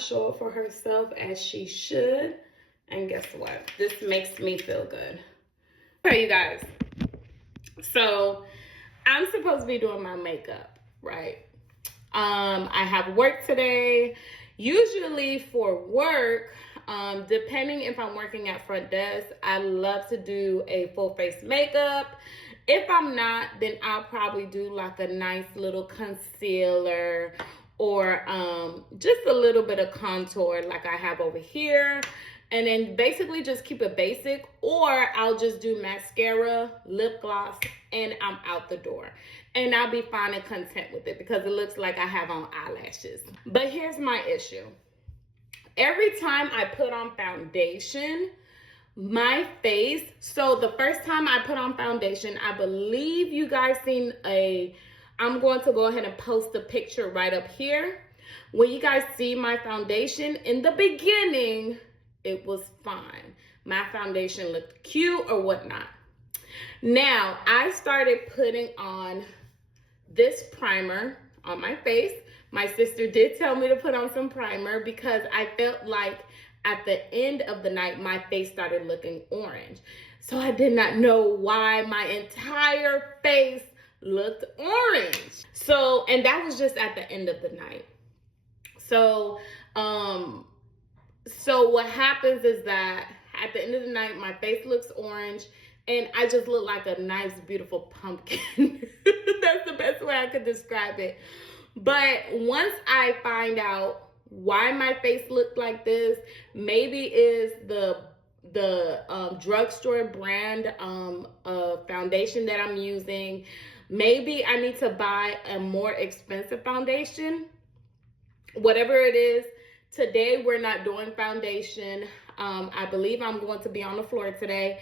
not show up for herself as she should. And guess what? This makes me feel good. Okay, you guys. So I'm supposed to be doing my makeup, right? I have work today. Usually for work, depending if I'm working at front desk, I love to do a full face makeup. If I'm not, then I'll probably do like a nice little concealer or just a little bit of contour like I have over here. And then basically just keep it basic, or I'll just do mascara, lip gloss, and I'm out the door. And I'll be fine and content with it because it looks like I have on eyelashes. But here's my issue. Every time I put on foundation, my face, so the first time I put on foundation, I believe you guys seen I'm going to go ahead and post a picture right up here. When you guys see my foundation, in the beginning, it was fine. My foundation looked cute or whatnot. Now, I started putting on this primer on my face. My sister did tell me to put on some primer because I felt like at the end of the night, my face started looking orange. So I did not know why my entire face looked orange. So, and that was just at the end of the night. So what happens is that at the end of the night, my face looks orange and I just look like a nice, beautiful pumpkin. That's the best way I could describe it. But once I find out why my face looked like this, maybe is the drugstore brand foundation that I'm using. Maybe I need to buy a more expensive foundation. Whatever it is, today we're not doing foundation. I believe I'm going to be on the floor today.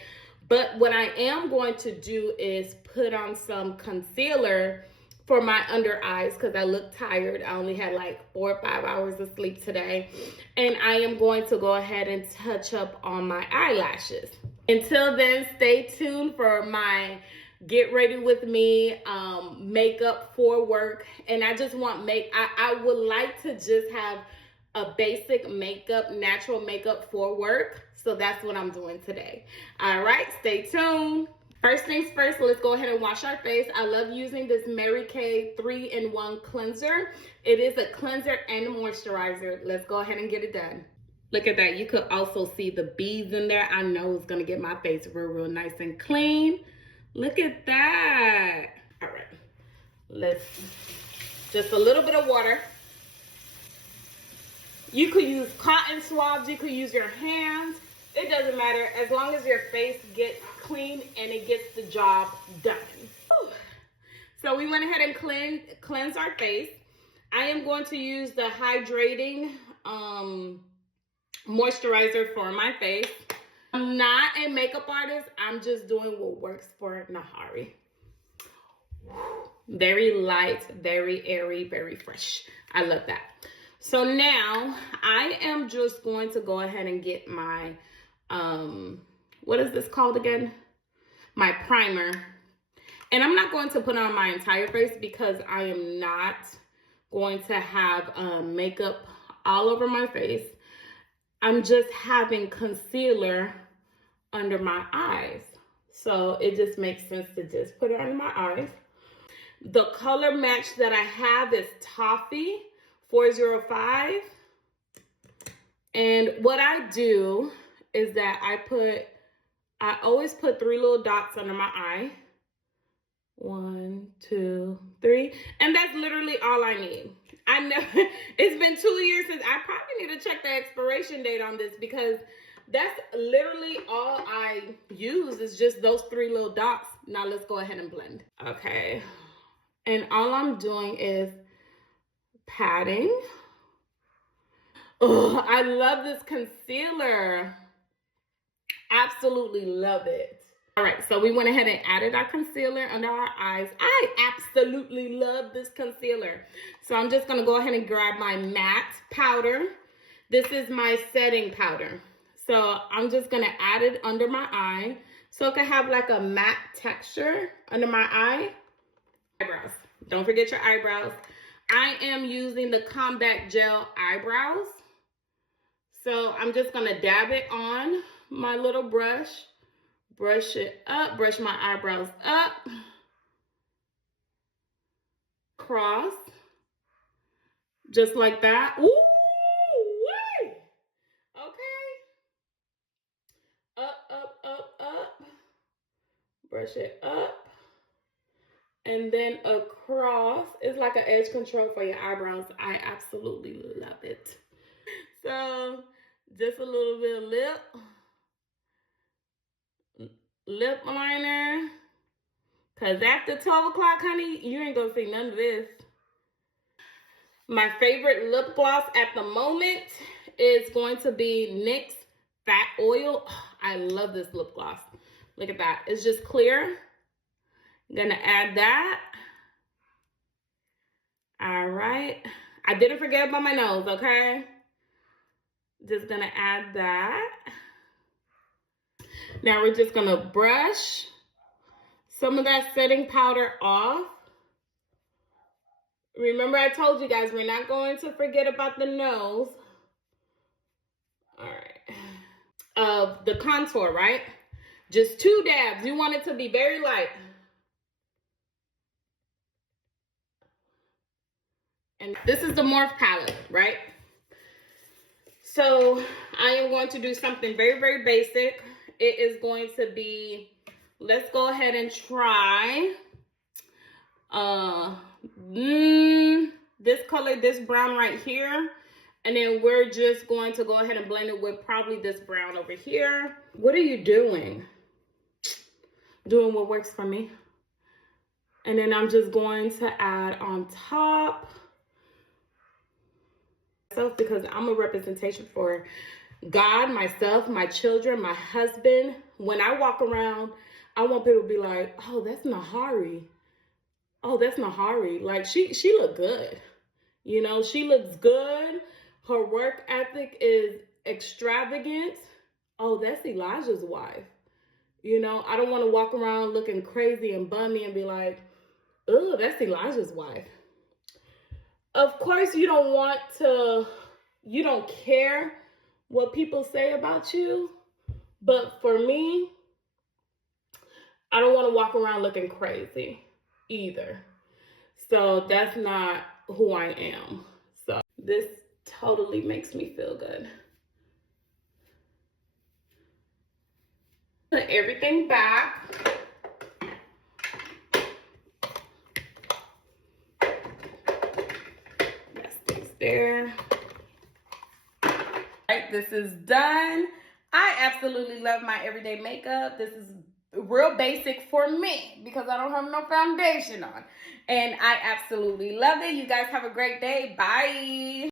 But what I am going to do is put on some concealer for my under eyes because I look tired. I only had like 4 or 5 hours of sleep today. And I am going to go ahead and touch up on my eyelashes. Until then, stay tuned for my get ready with me makeup for work. And I just want I would like to just have a basic makeup, natural makeup for work. So that's what I'm doing today. All right, stay tuned. First things first, let's go ahead and wash our face. I love using this Mary Kay 3-in-1 cleanser. It is a cleanser and moisturizer. Let's go ahead and get it done. Look at that. You could also see the beads in there. I know it's going to get my face real nice and clean. Look at that. All right. Let's just a little bit of water. You could use cotton swabs. You could use your hands. It doesn't matter as long as your face gets clean and it gets the job done. Whew. So we went ahead and cleanse our face. I am going to use the hydrating moisturizer for my face. I'm not a makeup artist. I'm just doing what works for Nahari. Very light, very airy, very fresh. I love that. So now I am just going to go ahead and get my, what is this called again? My primer. And I'm not going to put on my entire face because I am not going to have makeup all over my face. I'm just having concealer under my eyes. So it just makes sense to just put it under my eyes. The color match that I have is Toffee 405. And what I do is that I always put 3 little dots under my eye. 1, 2, 3. And that's literally all I need. It's been 2 years since I probably need to check the expiration date on this because that's literally all I use is just those 3 little dots. Now let's go ahead and blend. Okay. And all I'm doing is patting. Oh, I love this concealer. Absolutely love it. All right, so we went ahead and added our concealer under our eyes. I absolutely love this concealer. So I'm just gonna go ahead and grab my matte powder. This is my setting powder. So I'm just gonna add it under my eye so it can have like a matte texture under my eye. Eyebrows. Don't forget your eyebrows. I am using the Combat Gel Eyebrows. So I'm just gonna dab it on my little brush, brush it up, brush my eyebrows up, cross, just like that. Woo! Wait. Okay. Up, up, up, up. Brush it up. And then across. It's like an edge control for your eyebrows. I absolutely love it. So just a little bit of lip liner. Because after 12 o'clock, honey, you ain't going to see none of this. My favorite lip gloss at the moment is going to be NYX Fat Oil. Oh, I love this lip gloss. Look at that. It's just clear. I'm going to add that. All right. I didn't forget about my nose, okay? Just going to add that. Now we're just going to brush some of that setting powder off. Remember, I told you guys, we're not going to forget about the nose. All right. Of the contour, right? Just 2 dabs. You want it to be very light. And this is the Morphe palette, right? So I am going to do something very, very basic. It is going to be, let's go ahead and try this color, this brown right here. And then we're just going to go ahead and blend it with probably this brown over here. What are you doing? Doing what works for me. And then I'm just going to add on top. Because I'm a representation for God, myself, my children, my husband. When I walk around, I want people to be like, oh, that's Nahari. Oh, that's Nahari. Like, she look good. You know, she looks good. Her work ethic is extravagant. Oh, that's Elijah's wife. You know, I don't want to walk around looking crazy and bummy and be like, oh, that's Elijah's wife. Of course, you don't care what people say about you. But for me, I don't want to walk around looking crazy either. So that's not who I am. So this totally makes me feel good. Put everything back. That stays there. All right, this is done. I absolutely love my everyday makeup. This is real basic for me because I don't have no foundation on. And I absolutely love it. You guys have a great day. Bye.